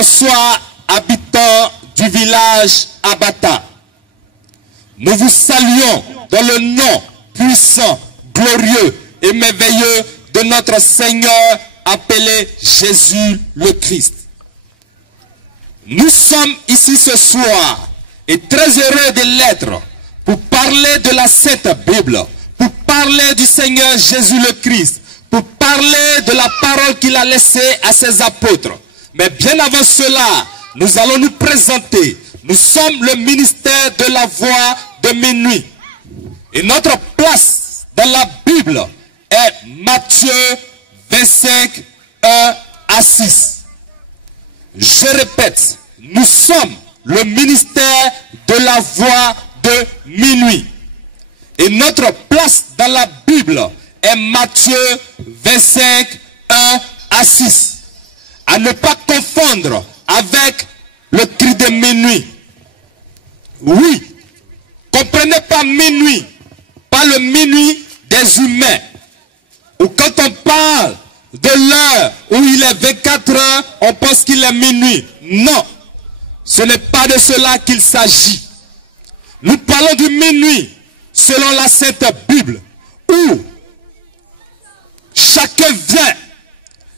Bonsoir, habitants du village Abata. Nous vous saluons dans le nom puissant, glorieux et merveilleux de notre Seigneur appelé Jésus le Christ. Nous sommes ici ce soir et très heureux de l'être pour parler de la Sainte Bible, pour parler du Seigneur Jésus le Christ, pour parler de la parole qu'il a laissée à ses apôtres. Mais bien avant cela, nous allons nous présenter. Nous sommes le ministère de la voix de minuit. Et notre place dans la Bible est Matthieu 25, 1 à 6. Je répète, nous sommes le ministère de la voix de minuit. Et notre place dans la Bible est Matthieu 25, 1 à 6. À ne pas confondre avec le cri de minuit. Oui, comprenez pas minuit, pas le minuit des humains. Ou quand on parle de l'heure où il est 24 heures, on pense qu'il est minuit. Non, ce n'est pas de cela qu'il s'agit. Nous parlons du minuit selon la Sainte Bible, où chacun vient,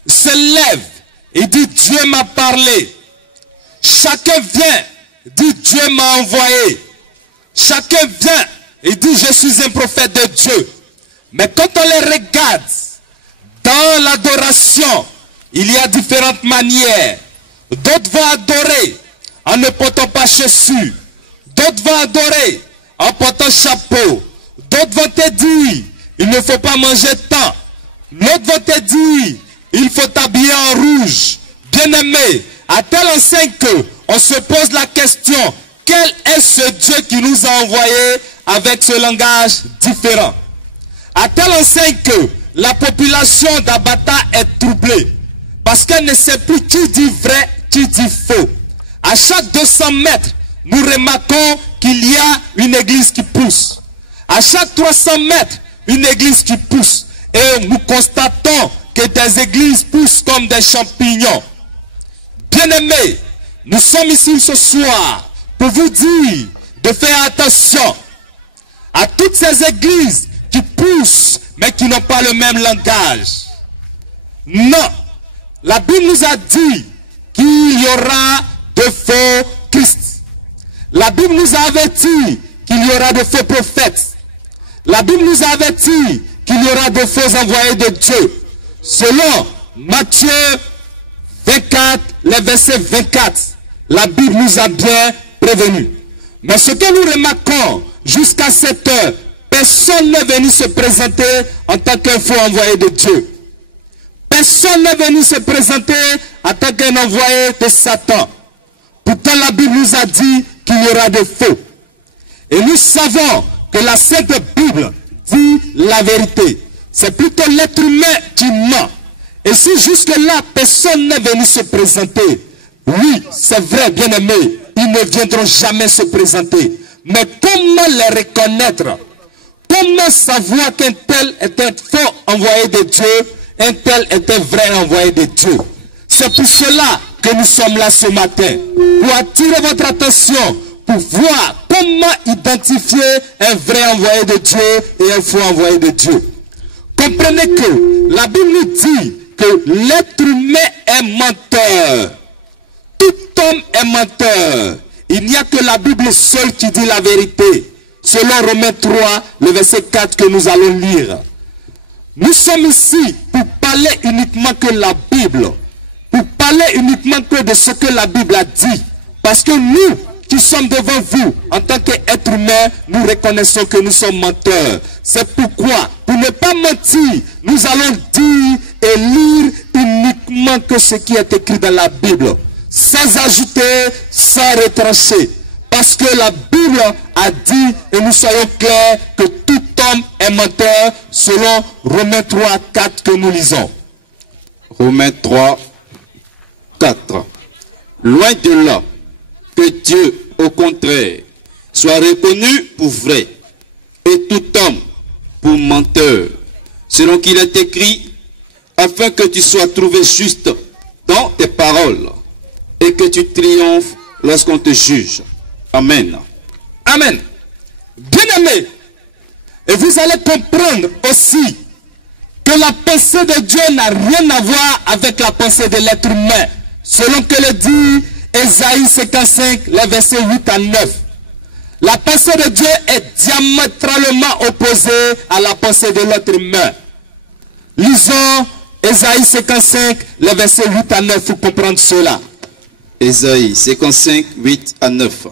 se lève et dit Dieu m'a parlé. Chacun vient, dit Dieu m'a envoyé. Chacun vient et dit je suis un prophète de Dieu. Mais quand on les regarde dans l'adoration, il y a différentes manières. D'autres vont adorer en ne portant pas chaussures. D'autres vont adorer en portant chapeau. D'autres vont te dire il ne faut pas manger tant. L'autre va te dire il faut t'habiller en rouge. Bien-aimé, à telle enseigne que on se pose la question, quel est ce Dieu qui nous a envoyés avec ce langage différent? À telle enseigne que la population d'Abata est troublée, parce qu'elle ne sait plus qui dit vrai, qui dit faux. À chaque 200 mètres, nous remarquons qu'il y a une église qui pousse. À chaque 300 mètres, une église qui pousse. Et nous constatons que des églises poussent comme des champignons. Bien-aimés, nous sommes ici ce soir pour vous dire de faire attention à toutes ces églises qui poussent mais qui n'ont pas le même langage. Non, la Bible nous a dit qu'il y aura de faux Christ. La Bible nous a averti qu'il y aura de faux prophètes. La Bible nous a averti qu'il y aura de faux envoyés de Dieu. Selon Matthieu 24, le verset 24, la Bible nous a bien prévenus. Mais ce que nous remarquons jusqu'à cette heure, personne n'est venu se présenter en tant qu'un faux envoyé de Dieu. Personne n'est venu se présenter en tant qu'un envoyé de Satan. Pourtant la Bible nous a dit qu'il y aura de faux. Et nous savons que la Sainte Bible dit la vérité. C'est plutôt l'être humain qui ment. Et si jusque-là, personne n'est venu se présenter, oui, c'est vrai, bien-aimé, ils ne viendront jamais se présenter. Mais comment les reconnaître? Comment savoir qu'un tel est un faux envoyé de Dieu, un tel est un vrai envoyé de Dieu? C'est pour cela que nous sommes là ce matin, pour attirer votre attention, pour voir comment identifier un vrai envoyé de Dieu et un faux envoyé de Dieu. Comprenez que la Bible nous dit que l'être humain est menteur. Tout homme est menteur. Il n'y a que la Bible seule qui dit la vérité. Selon Romains 3, le verset 4 que nous allons lire. Nous sommes ici pour parler uniquement que la Bible. Pour parler uniquement que de ce que la Bible a dit. Parce que nous qui sommes devant vous, en tant qu'êtres humains, nous reconnaissons que nous sommes menteurs. C'est pourquoi, pour ne pas mentir, nous allons dire et lire uniquement que ce qui est écrit dans la Bible. Sans ajouter, sans retrancher. Parce que la Bible a dit, et nous soyons clairs, que tout homme est menteur, selon Romains 3, 4 que nous lisons. Romains 3, 4. Loin de là, que Dieu, au contraire, soit reconnu pour vrai, et tout homme pour menteur, selon qu'il est écrit, afin que tu sois trouvé juste dans tes paroles et que tu triomphes lorsqu'on te juge. Amen. Amen. Bien-aimés, et vous allez comprendre aussi que la pensée de Dieu n'a rien à voir avec la pensée de l'être humain, selon que le dit Ésaïe 55, les versets 8 à 9. La pensée de Dieu est diamétralement opposée à la pensée de l'être humain. Lisons Ésaïe 55, les versets 8 à 9 pour comprendre cela. Ésaïe 55, 8 à 9.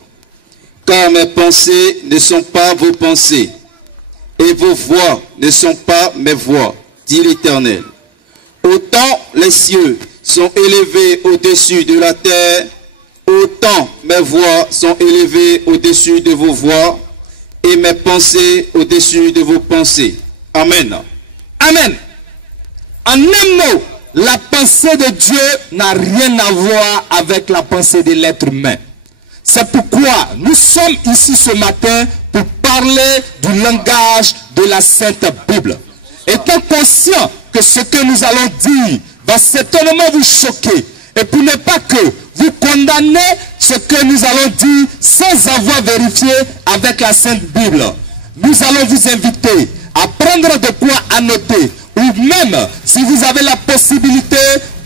Car mes pensées ne sont pas vos pensées, et vos voix ne sont pas mes voix, dit l'Éternel. Autant les cieux sont élevés au-dessus de la terre, autant mes voix sont élevées au-dessus de vos voix, et mes pensées au-dessus de vos pensées. Amen. Amen. En un mot, la pensée de Dieu n'a rien à voir avec la pensée de l'être humain. C'est pourquoi nous sommes ici ce matin pour parler du langage de la Sainte Bible. Étant conscient que ce que nous allons dire va certainement vous choquer, et pour ne pas que vous condamnez ce que nous allons dire sans avoir vérifié avec la Sainte Bible, nous allons vous inviter à prendre de quoi annoter, ou même si vous avez la possibilité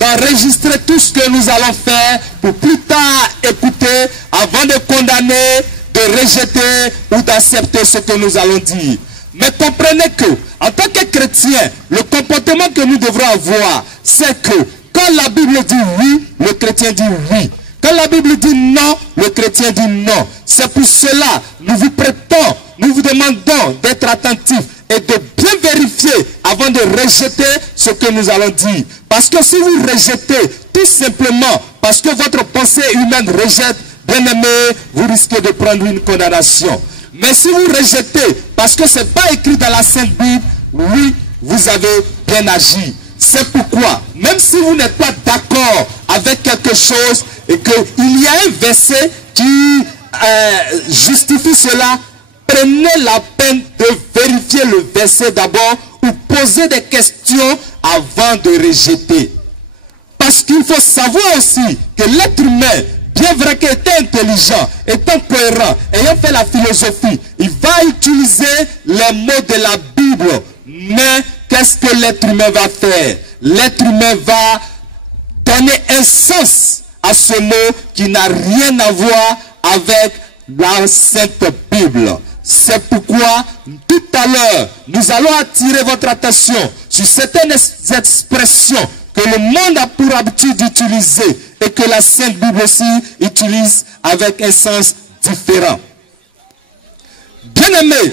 d'enregistrer tout ce que nous allons faire pour plus tard écouter avant de condamner, de rejeter ou d'accepter ce que nous allons dire. Mais comprenez que, en tant que chrétien, le comportement que nous devrons avoir, c'est que quand la Bible dit oui, le chrétien dit oui. Quand la Bible dit non, le chrétien dit non. C'est pour cela, nous vous prêtons, nous vous demandons d'être attentifs et de bien vérifier avant de rejeter ce que nous allons dire. Parce que si vous rejetez tout simplement parce que votre pensée humaine rejette, bien aimé, vous risquez de prendre une condamnation. Mais si vous rejetez parce que ce n'est pas écrit dans la Sainte Bible, oui, vous avez bien agi. C'est pourquoi, même si vous n'êtes pas d'accord avec quelque chose et qu'il y a un verset qui justifie cela, prenez la peine de vérifier le verset d'abord ou poser des questions avant de rejeter. Parce qu'il faut savoir aussi que l'être humain, bien vrai qu'il était intelligent, étant cohérent, ayant fait la philosophie, il va utiliser les mots de la Bible. Mais qu'est-ce que l'être humain va faire? L'être humain va donner un sens à ce mot qui n'a rien à voir avec la Sainte Bible. C'est pourquoi, tout à l'heure, nous allons attirer votre attention sur certaines expressions que le monde a pour habitude d'utiliser et que la Sainte Bible aussi utilise avec un sens différent. Bien-aimés,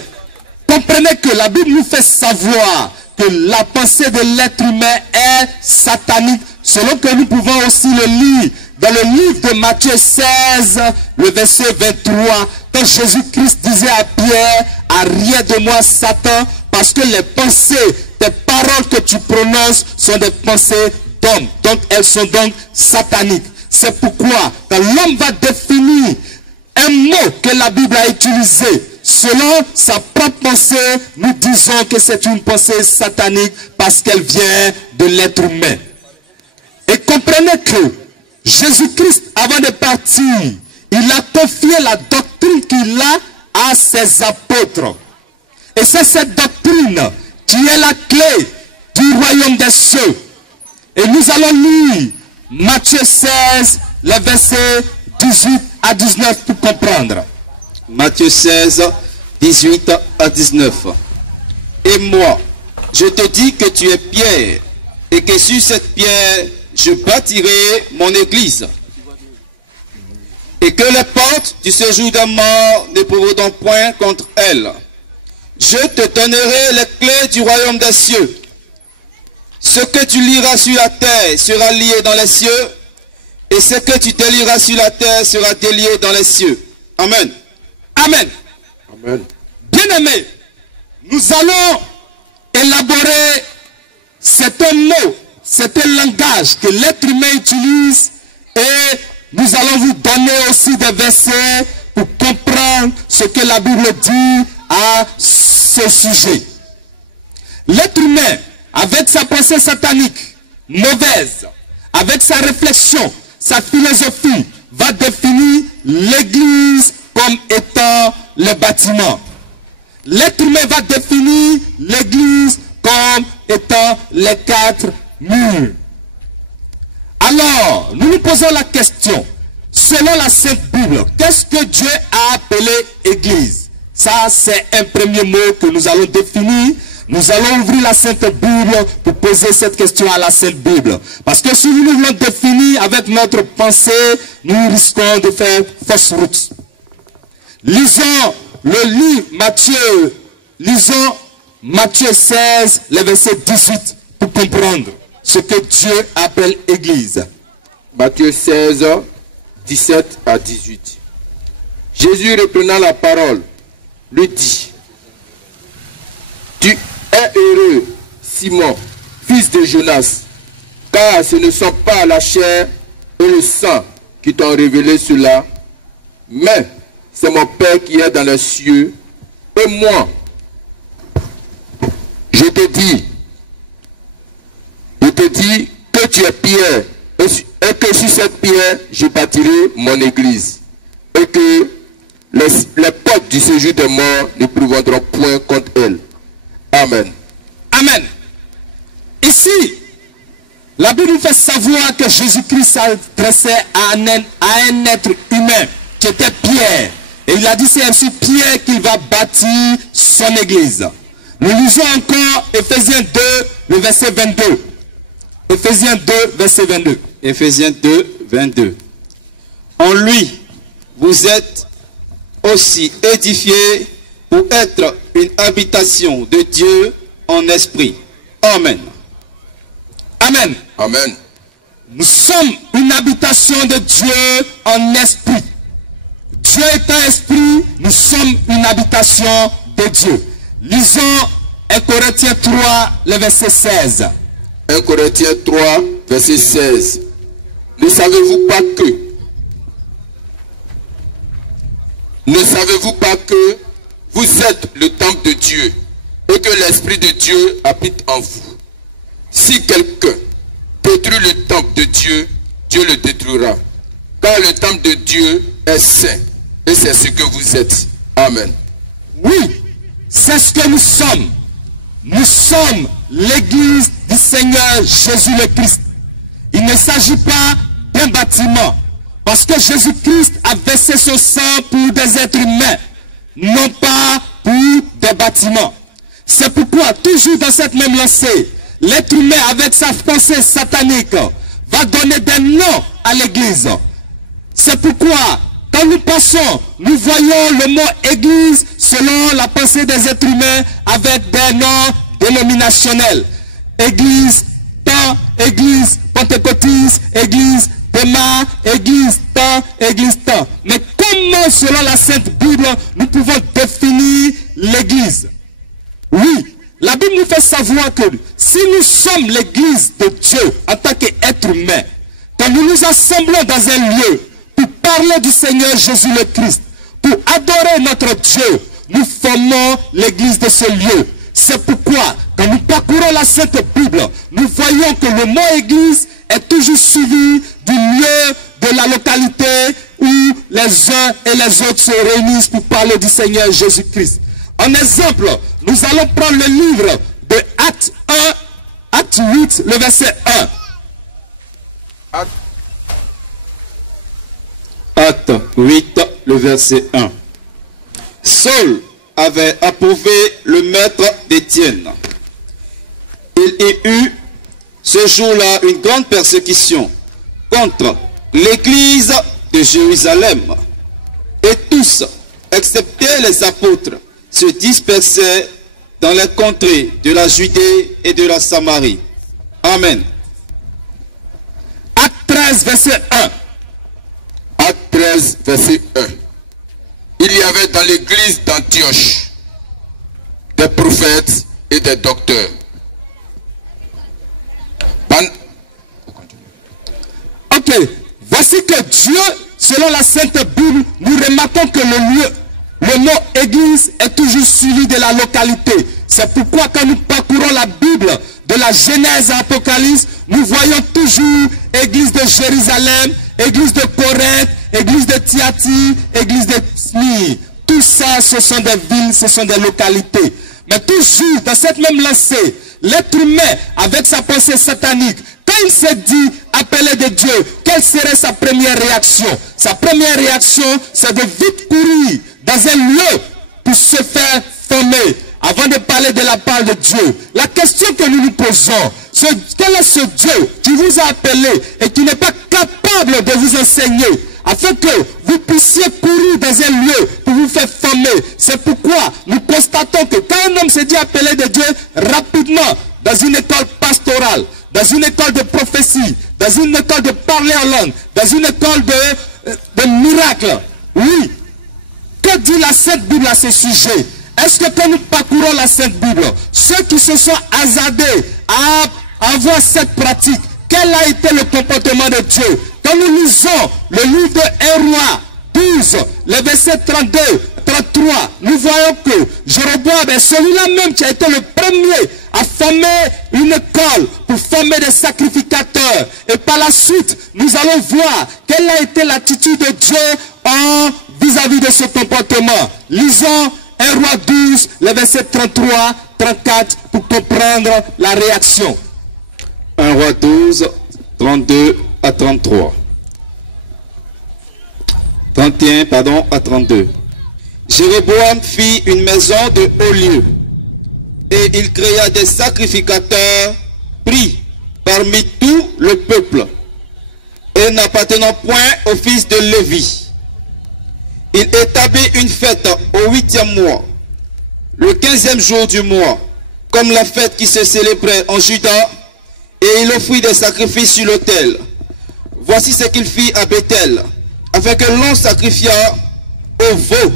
comprenez que la Bible nous fait savoir que la pensée de l'être humain est satanique, selon que nous pouvons aussi le lire dans le livre de Matthieu 16, le verset 23, quand Jésus-Christ disait à Pierre, « Arrière de moi, Satan, parce que les pensées, tes paroles que tu prononces sont des pensées d'homme. » Donc, elles sont donc sataniques. C'est pourquoi, quand l'homme va définir un mot que la Bible a utilisé, selon sa propre pensée, nous disons que c'est une pensée satanique parce qu'elle vient de l'être humain. Et comprenez que Jésus-Christ, avant de partir, il a confié la doctrine qu'il a à ses apôtres. Et c'est cette doctrine qui est la clé du royaume des cieux. Et nous allons lire Matthieu 16, les versets 18 à 19 pour comprendre. Matthieu 16, 18 à 19. Et moi, je te dis que tu es Pierre, et que sur cette pierre, je bâtirai mon église. Et que les portes du séjour des morts ne pourront point contre elle. Je te donnerai les clés du royaume des cieux. Ce que tu liras sur la terre sera lié dans les cieux, et ce que tu délieras sur la terre sera délié dans les cieux. Amen. Amen. Amen. Bien-aimés, nous allons élaborer certains mots, certains langages que l'être humain utilise, et nous allons vous donner aussi des versets pour comprendre ce que la Bible dit à ce sujet. L'être humain, avec sa pensée satanique, mauvaise, avec sa réflexion, sa philosophie va définir l'Église comme étant le bâtiment. L'être humain va définir l'Église comme étant les 4 murs. Alors, nous nous posons la question, selon la Sainte Bible, qu'est-ce que Dieu a appelé Église? Ça, c'est un premier mot que nous allons définir. Nous allons ouvrir la Sainte Bible pour poser cette question à la Sainte Bible. Parce que si nous voulons définir avec notre pensée, nous risquons de faire fausse route. Lisons le livre Matthieu 16, le verset 18, pour comprendre ce que Dieu appelle Église. Matthieu 16, 17 à 18. Jésus reprenant la parole, lui dit: Tu es heureux, Simon, fils de Jonas, car ce ne sont pas la chair et le sang qui t'ont révélé cela, mais c'est mon Père qui est dans les cieux. Et moi, je te dis que tu es Pierre, et que sur cette pierre, je bâtirai mon église, et que les portes du séjour des morts ne prévaudront point contre elle. Amen. Amen. Ici, la Bible nous fait savoir que Jésus-Christ s'adressait à un être humain qui était Pierre. Et il a dit c'est sur Pierre qu'il va bâtir son église. Nous lisons encore Éphésiens 2, le verset 22. Éphésiens 2, verset 22. Éphésiens 2, 22. En lui, vous êtes aussi édifiés pour être une habitation de Dieu en esprit. Amen. Amen. Amen. Nous sommes une habitation de Dieu en esprit. Dieu est un esprit, nous sommes une habitation de Dieu. Lisons 1 Corinthiens 3, le verset 16. 1 Corinthiens 3, verset 16. Ne savez-vous pas que vous êtes le temple de Dieu et que l'Esprit de Dieu habite en vous? Si quelqu'un détruit le temple de Dieu, Dieu le détruira. Car le temple de Dieu est saint et c'est ce que vous êtes. Amen. Oui, c'est ce que nous sommes. Nous sommes l'église du Seigneur Jésus le Christ. Il ne s'agit pas d'un bâtiment. Parce que Jésus-Christ a versé son sang pour des êtres humains, non pas pour des bâtiments. C'est pourquoi, toujours dans cette même lancée, l'être humain, avec sa pensée satanique, va donner des noms à l'église. C'est pourquoi, quand nous passons, nous voyons le mot église selon la pensée des êtres humains avec des noms dénominationnels. Église, temps, église, pentecôtiste, église, Théma, église, temps, église, temps. Mais comment, selon la Sainte Bible, nous pouvons définir l'église? Oui, la Bible nous fait savoir que si nous sommes l'église de Dieu en tant qu'être humain, quand nous nous assemblons dans un lieu pour parler du Seigneur Jésus le Christ, pour adorer notre Dieu, nous formons l'église de ce lieu. C'est pourquoi, quand nous parcourons la Sainte Bible, nous voyons que le mot église est toujours suivi du lieu de la localité où les uns et les autres se réunissent pour parler du Seigneur Jésus-Christ. En exemple, nous allons prendre le livre de Actes 1, Actes 8, le verset 1. Acte 8, le verset 1. Saul avait approuvé le maître d'Étienne. Il y eut ce jour-là une grande persécution contre l'église de Jérusalem. Et tous, excepté les apôtres, se dispersaient dans les contrées de la Judée et de la Samarie. Amen. Acte 13, verset 1. Acte 13, verset 1. Il y avait dans l'église d'Antioche des prophètes et des docteurs. Ok, voici que Dieu, selon la Sainte Bible, nous remarquons que le mot église est toujours suivi de la localité. C'est pourquoi quand nous parcourons la Bible, de la Genèse à l'Apocalypse, nous voyons toujours église de Jérusalem, église de Corinthe, église de Thyatire, église de Smyrne. Tout ça, ce sont des villes, ce sont des localités. Mais toujours, dans cette même lancée, l'être humain, avec sa pensée satanique, quand il s'est dit appelé de Dieu, quelle serait sa première réaction? Sa première réaction, c'est de vite courir dans un lieu pour se faire former. Avant de parler de la parole de Dieu, la question que nous nous posons, c'est quel est ce Dieu qui vous a appelé et qui n'est pas capable de vous enseigner, afin que vous puissiez courir dans un lieu pour vous faire former. C'est pourquoi nous constatons que quand un homme se dit appelé de Dieu, rapidement, dans une école pastorale, dans une école de prophétie, dans une école de parler en langue, dans une école de miracles, oui, que dit la Sainte Bible à ce sujet? Est-ce que quand nous parcourons la Sainte Bible, ceux qui se sont hasardés à avoir cette pratique, quel a été le comportement de Dieu? Quand nous lisons le livre de 1 Roi 12, les versets 32, 33, nous voyons que Jéroboam est celui-là même qui a été le premier à former une école pour former des sacrificateurs. Et par la suite, nous allons voir quelle a été l'attitude de Dieu vis-à-vis de ce comportement. Lisons 1 Roi 12, les versets 33, 34, pour comprendre la réaction. 1 Roi 12, 32 à 33. 31, pardon, à 32. Jéroboam fit une maison de haut lieu, et il créa des sacrificateurs pris parmi tout le peuple, et n'appartenant point au fils de Lévi. Il établit une fête au 8e mois, le 15e jour du mois, comme la fête qui se célébrait en Juda, et il offrit des sacrifices sur l'autel. Voici ce qu'il fit à Bethel, afin que l'on sacrifiât au veau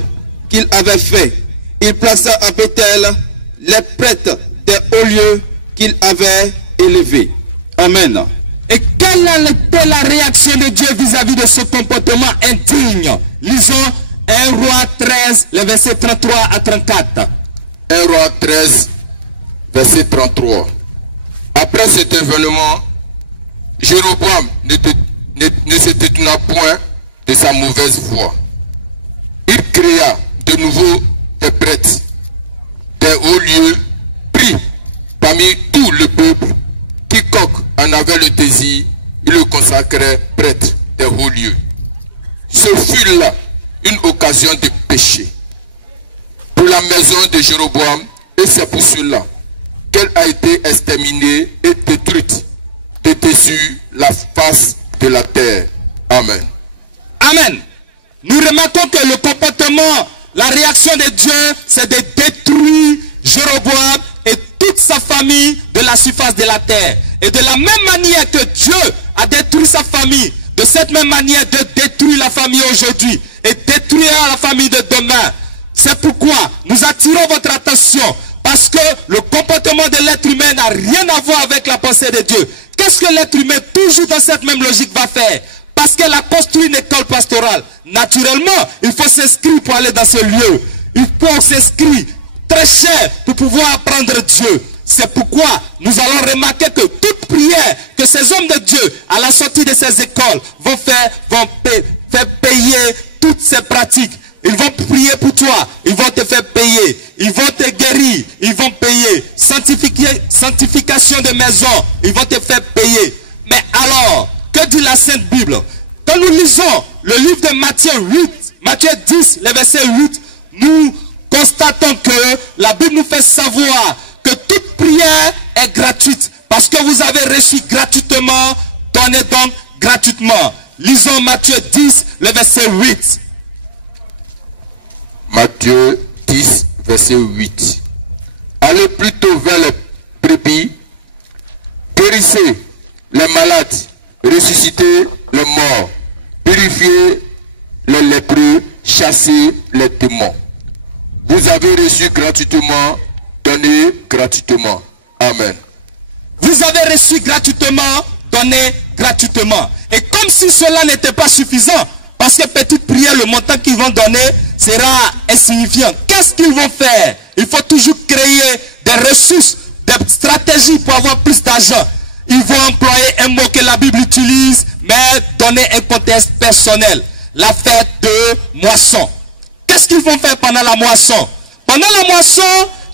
qu'il avait fait. Il plaça à Bethel les prêtres des hauts lieux qu'il avait élevés. Amen. Et quelle a été la réaction de Dieu vis-à-vis de ce comportement indigne? Lisons 1 Roi 13, les versets 33 à 34. 1 Roi 13, verset 33. Après cet événement, Jéroboam ne se détourna point de sa mauvaise voie. Il créa de nouveau des prêtres, des hauts lieux pris parmi tout le peuple. Quiconque en avait le désir, il le consacrait prêtre des hauts lieux. Ce fut là une occasion de péché pour la maison de Jéroboam, et c'est pour cela qu'elle a été exterminée et détruite de dessus la face de la terre. Amen. Amen. Nous remarquons que le comportement, la réaction de Dieu, c'est de détruire Jéroboam et toute sa famille de la surface de la terre. Et de la même manière que Dieu a détruit sa famille, de cette même manière de détruire la famille aujourd'hui et détruire la famille de demain. C'est pourquoi nous attirons votre attention, parce que le comportement de l'être humain n'a rien à voir avec la pensée de Dieu. Qu'est-ce que l'être humain, toujours dans cette même logique, va faire? Parce qu'elle a construit une école pastorale. Naturellement, il faut s'inscrire pour aller dans ce lieu. Il faut s'inscrire très cher pour pouvoir apprendre Dieu. C'est pourquoi nous allons remarquer que toute prière que ces hommes de Dieu, à la sortie de ces écoles, vont faire payer toutes ces pratiques. Ils vont prier pour toi, ils vont te faire payer, ils vont te guérir, ils vont payer. Sanctification de maison, ils vont te faire payer. Mais alors, que dit la Sainte Bible? Quand nous lisons le livre de Matthieu 8, Matthieu 10, le verset 8, nous constatons que la Bible nous fait savoir que toute prière est gratuite. Parce que vous avez reçu gratuitement, donnez donc gratuitement. Lisons Matthieu 10, le verset 8. Matthieu 10, verset 8. Allez plutôt vers les brebis, guérissez les malades, ressuscitez les morts, purifiez les lépreux, chassez les démons. Vous avez reçu gratuitement, donnez gratuitement. Amen. Vous avez reçu gratuitement, donnez gratuitement. Et comme si cela n'était pas suffisant, parce que petite prière, le montant qu'ils vont donner sera insignifiant. Qu'est-ce qu'ils vont faire? Il faut toujours créer des ressources, des stratégies pour avoir plus d'argent. Ils vont employer un mot que la Bible utilise, mais donner un contexte personnel. La fête de moisson. Qu'est-ce qu'ils vont faire pendant la moisson? Pendant la moisson,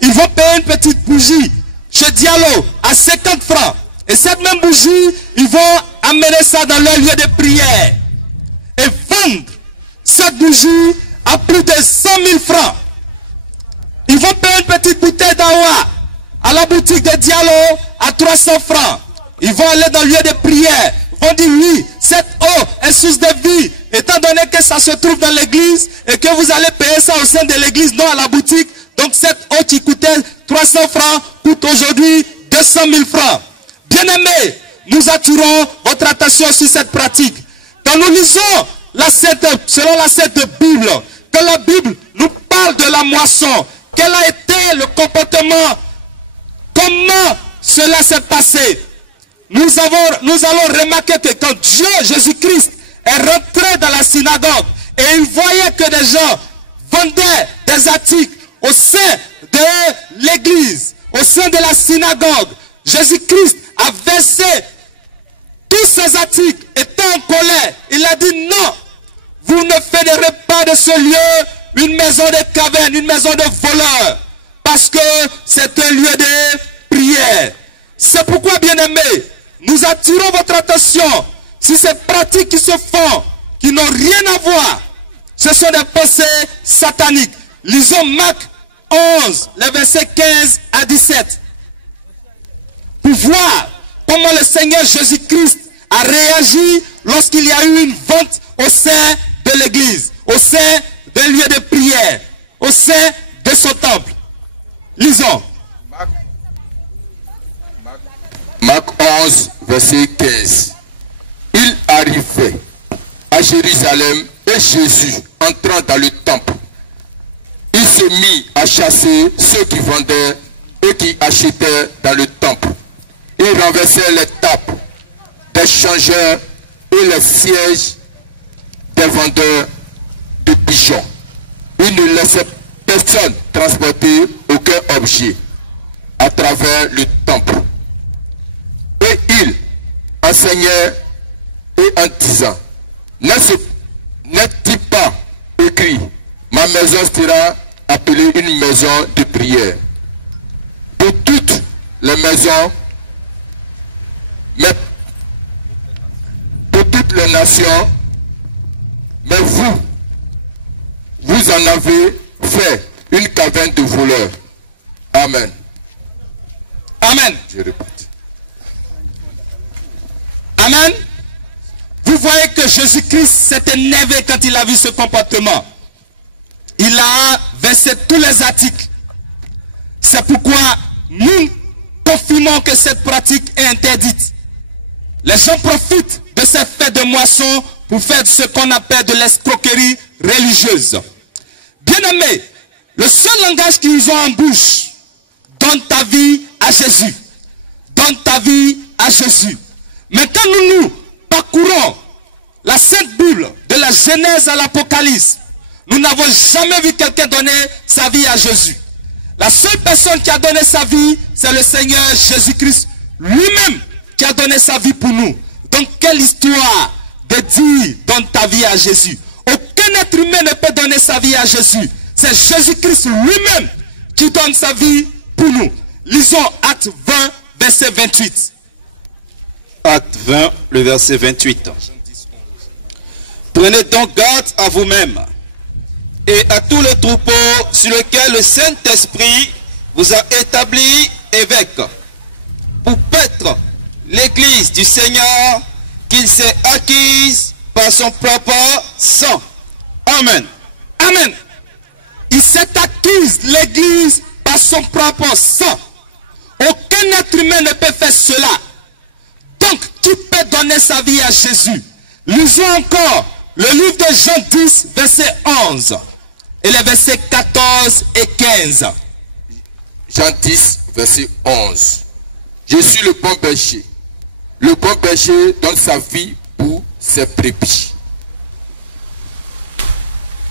ils vont payer une petite bougie chez Diallo à 50 francs. Et cette même bougie, ils vont amener ça dans leur lieu de prière. Et vendre cette bougie à plus de 100 000 francs. Ils vont payer une petite bouteille d'Awa à la boutique de Diallo à 300 francs. Ils vont aller dans le lieu de prière. Ils vont dire oui, cette eau est source de vie. Étant donné que ça se trouve dans l'église et que vous allez payer ça au sein de l'église, non à la boutique. Donc cette eau qui coûtait 300 francs coûte aujourd'hui 200 000 francs. Bien-aimés, nous attirons votre attention sur cette pratique. Quand nous lisons selon la Sainte Bible, que la Bible nous parle de la moisson, quel a été le comportement, comment cela s'est passé. Nous allons remarquer que quand Dieu, Jésus-Christ, est rentré dans la synagogue et il voyait que des gens vendaient des articles au sein de l'église, au sein de la synagogue, Jésus-Christ a versé tous ces articles, était en colère. Il a dit non, vous ne fédérez pas de ce lieu une maison de caverne, une maison de voleurs, parce que c'est un lieu de prière. C'est pourquoi, bien-aimés, nous attirons votre attention sur ces pratiques qui se font, qui n'ont rien à voir. Ce sont des pensées sataniques. Lisons Marc 11, les versets 15 à 17. Pour voir comment le Seigneur Jésus-Christ a réagi lorsqu'il y a eu une vente au sein de l'église, au sein d'un lieu de prière, au sein de son temple. Lisons. Marc 11, verset 15. Il arrivait à Jérusalem et Jésus, entrant dans le temple, il se mit à chasser ceux qui vendaient et qui achetaient dans le temple. Il renversait les tables des changeurs et les sièges des vendeurs de pigeons. Il ne laissait personne transporter aucun objet à travers le temple. Et il enseignait et en disant, n'est-il pas écrit, ma maison sera appelée une maison de prière pour toutes les maisons, mais pour toutes les nations, mais vous en avez fait une caverne de voleurs. Amen. Amen. Je répète. Amen. Vous voyez que Jésus-Christ s'est énervé quand il a vu ce comportement. Il a versé tous les articles. C'est pourquoi nous confirmons que cette pratique est interdite. Les gens profitent de ces fêtes de moisson pour faire ce qu'on appelle de l'escroquerie religieuse. Bien-aimés, le seul langage qu'ils ont en bouche, donne ta vie à Jésus. Donne ta vie à Jésus. Mais quand nous parcourons la Sainte Bible, de la Genèse à l'Apocalypse, nous n'avons jamais vu quelqu'un donner sa vie à Jésus. La seule personne qui a donné sa vie, c'est le Seigneur Jésus-Christ lui-même qui a donné sa vie pour nous. Donc quelle histoire de dire donne ta vie à Jésus. Aucun être humain ne peut donner sa vie à Jésus. C'est Jésus-Christ lui-même qui donne sa vie pour nous. Lisons Acte 20, verset 28. Acte 20, le verset 28. Prenez donc garde à vous-même et à tout le troupeau sur lequel le Saint-Esprit vous a établi évêque, pour paître l'église du Seigneur qu'il s'est acquise par son propre sang. Amen. Amen. Il s'est acquise l'église par son propre sang. Aucun être humain ne peut faire cela. Donc, qui peut donner sa vie à Jésus? Lisons encore le livre de Jean 10, verset 11. Et les versets 14 et 15. Jean 10, verset 11. Je suis le bon berger. Le bon berger donne sa vie pour ses brebis.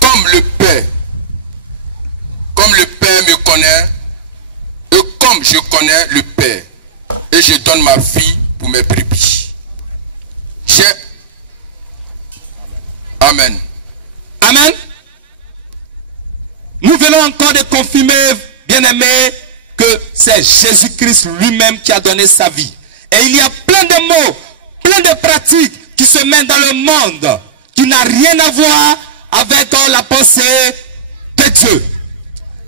Comme le Père me connaît, et comme je connais le Père, et je donne ma vie pour mes brebis. J'ai Amen. Amen. Nous venons encore de confirmer, bien-aimés, que c'est Jésus-Christ lui-même qui a donné sa vie. Et il y a plein de mots, plein de pratiques qui se mènent dans le monde, qui n'a rien à voir avec la pensée de Dieu.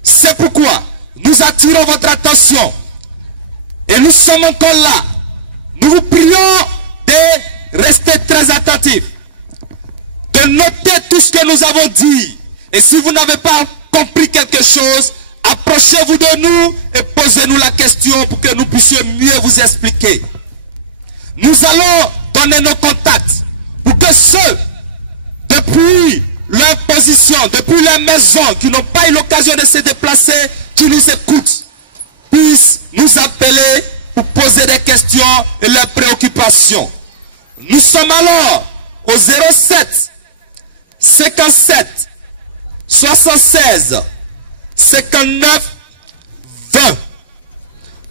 C'est pourquoi nous attirons votre attention. Et nous sommes encore là. Nous vous prions de rester très attentifs, de noter tout ce que nous avons dit. Et si vous n'avez pas compris quelque chose, approchez-vous de nous et posez-nous la question pour que nous puissions mieux vous expliquer. Nous allons donner nos contacts pour que ceux, depuis leur position, depuis leur maison, qui n'ont pas eu l'occasion de se déplacer, qui nous écoutent, puissent nous appeler pour poser des questions et leurs préoccupations. Nous sommes alors au 07 57 76 59 20.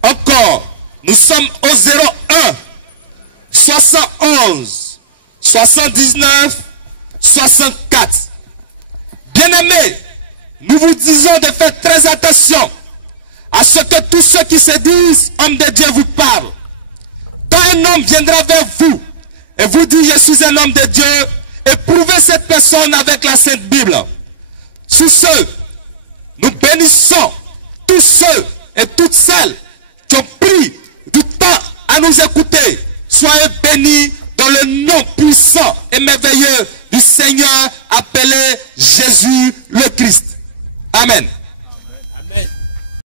Encore, nous sommes au 01 71 79 64. Bien-aimés, nous vous disons de faire très attention à ce que tous ceux qui se disent hommes de Dieu vous parlent. Quand un homme viendra vers vous et vous dit je suis un homme de Dieu, éprouvez cette personne avec la Sainte Bible. Sous ce, nous bénissons tous ceux et toutes celles qui ont pris du temps à nous écouter. Soyez bénis dans le nom puissant et merveilleux du Seigneur appelé Jésus le Christ. Amen.